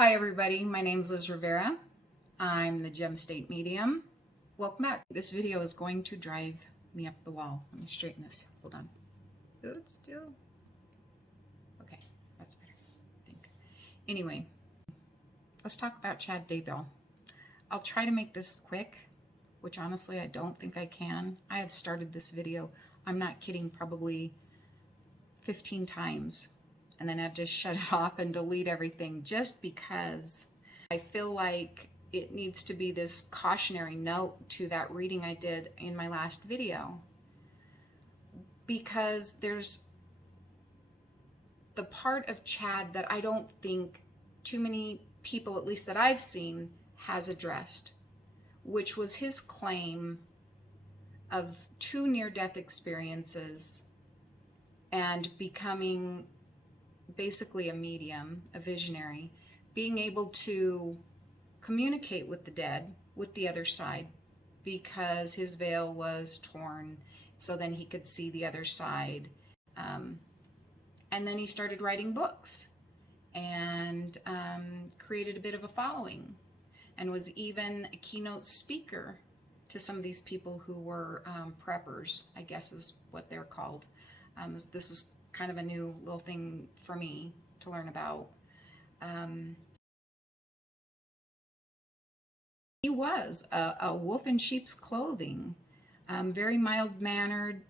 Hi everybody, my name is Liz Rivera. I'm the Gem State Medium. Welcome back. This video is going to drive me up the wall. Let me straighten this. Hold on. Good still. Okay, that's better, I think. Anyway, let's talk about Chad Daybell. I'll try to make this quick, which honestly I don't think I can. I have started this video, I'm not kidding, probably 15 times. And then I just shut it off and delete everything just because I feel like it needs to be this cautionary note to that reading I did in my last video. Because there's the part of Chad that I don't think too many people, at least that I've seen, has addressed, which was his claim of 2 near-death experiences and becoming basically a medium, a visionary, being able to communicate with the dead, with the other side, because his veil was torn, so then he could see the other side. And then he started writing books and created a bit of a following, and was even a keynote speaker to some of these people who were preppers, I guess is what they're called. This is kind of a new little thing for me to learn about. He was a wolf in sheep's clothing, very mild-mannered,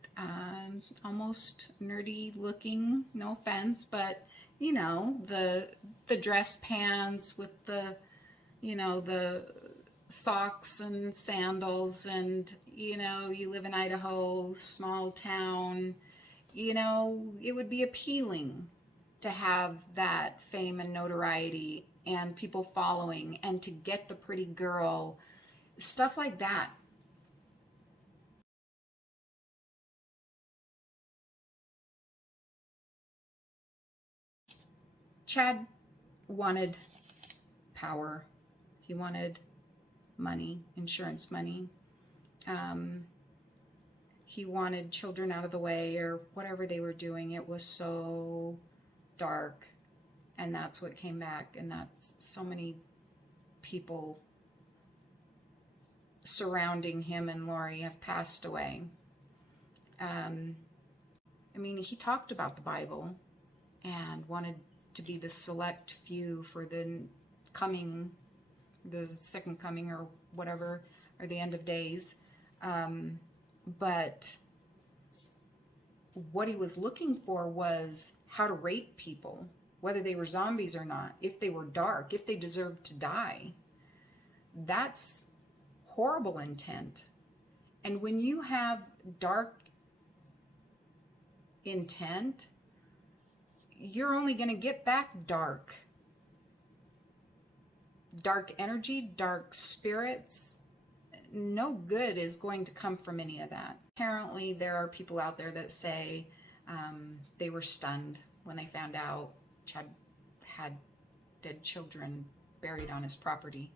almost nerdy looking, no offense, but you know, the dress pants with the, you know, the socks and sandals, and you know, you live in Idaho, small town, you know, it would be appealing to have that fame and notoriety and people following and to get the pretty girl, stuff like that. Chad wanted power. He wanted money, insurance money. He wanted children out of the way, or whatever they were doing. It was so dark, and that's what came back, and that's so many people surrounding him and Lori have passed away. I mean, he talked about the Bible and wanted to be the select few for the second coming or whatever, or the end of days. But what he was looking for was how to rate people, whether they were zombies or not, if they were dark, if they deserved to die. That's horrible intent. And when you have dark intent, you're only going to get back dark energy, dark spirits. No good is going to come from any of that. Apparently there are people out there that say they were stunned when they found out Chad had dead children buried on his property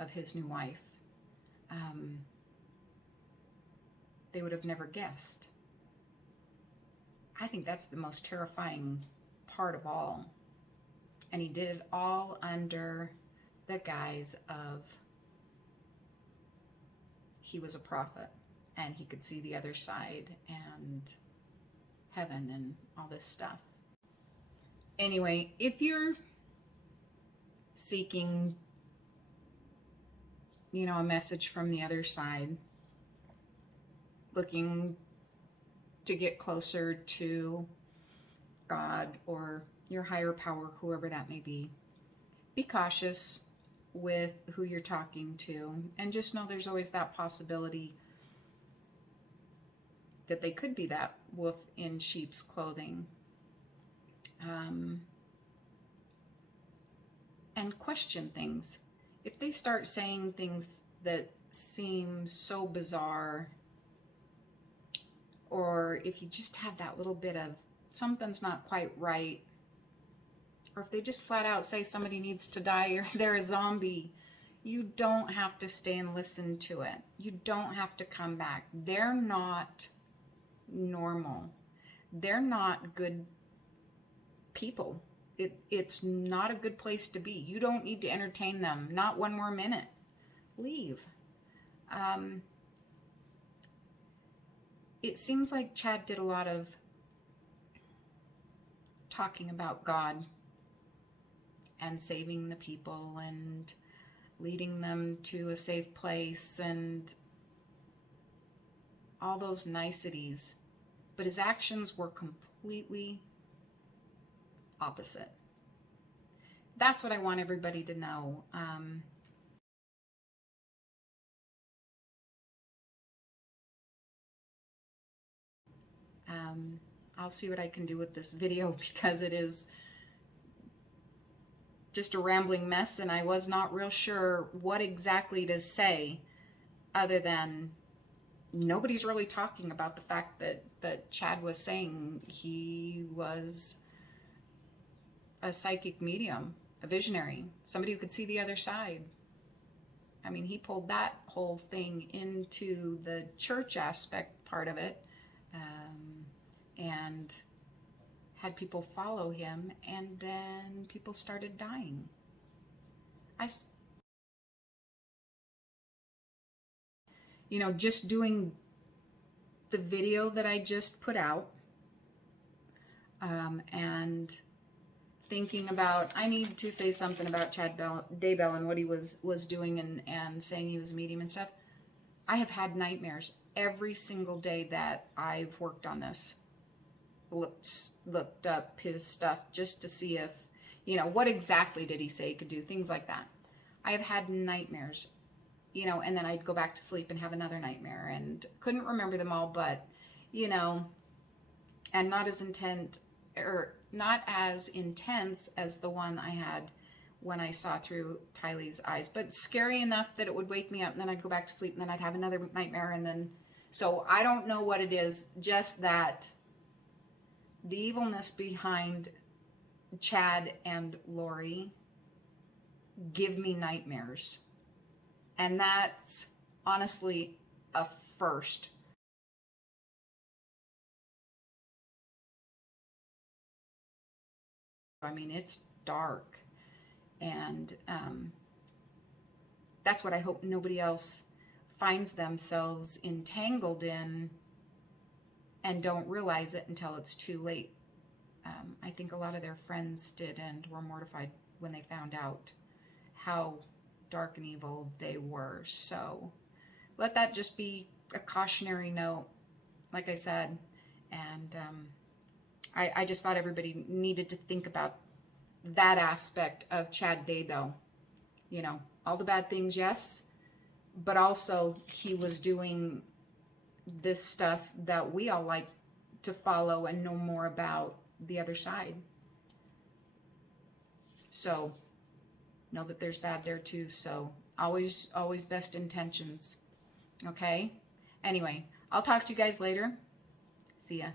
of his new wife. They would have never guessed. I think that's the most terrifying part of all. And he did it all under the guise of he was a prophet and he could see the other side and heaven and all this stuff. Anyway, if you're seeking, you know, a message from the other side, looking to get closer to God or your higher power, whoever that may be cautious with who you're talking to, and just know there's always that possibility that they could be that wolf in sheep's clothing. And question things. If they start saying things that seem so bizarre, or if you just have that little bit of something's not quite right, or if they just flat out say somebody needs to die or they're a zombie, you don't have to stay and listen to it. You don't have to come back. They're not normal. They're not good people. It's not a good place to be. You don't need to entertain them. Not one more minute. Leave. It seems like Chad did a lot of talking about God and saving the people and leading them to a safe place and all those niceties. But his actions were completely opposite. That's what I want everybody to know. I'll see what I can do with this video because it is just a rambling mess and I was not real sure what exactly to say other than nobody's really talking about the fact that Chad was saying he was a psychic medium, a visionary, somebody who could see the other side. I mean, he pulled that whole thing into the church aspect part of it, and had people follow him, and then people started dying. Just doing the video that I just put out, and thinking about, I need to say something about Chad Daybell and what he was doing and saying he was a medium and stuff. I have had nightmares every single day that I've worked on this. Looked up his stuff just to see if, what exactly did he say he could do, things like that. I have had nightmares, and then I'd go back to sleep and have another nightmare and couldn't remember them all, but, and not as intense as the one I had when I saw through Tylee's eyes, but scary enough that it would wake me up, and then I'd go back to sleep, and then I'd have another nightmare, and then, so I don't know what it is, just that the evilness behind Chad and Lori give me nightmares. And that's honestly a first. I mean, it's dark. And that's what I hope nobody else finds themselves entangled in and don't realize it until it's too late. I think a lot of their friends did and were mortified when they found out how dark and evil they were. So let that just be a cautionary note, like I said. And I just thought everybody needed to think about that aspect of Chad Daybell. All the bad things, yes, but also he was doing this stuff that we all like to follow and know more about the other side. So know that there's bad there too. So always best intentions. Okay? Anyway, I'll talk to you guys later. See ya.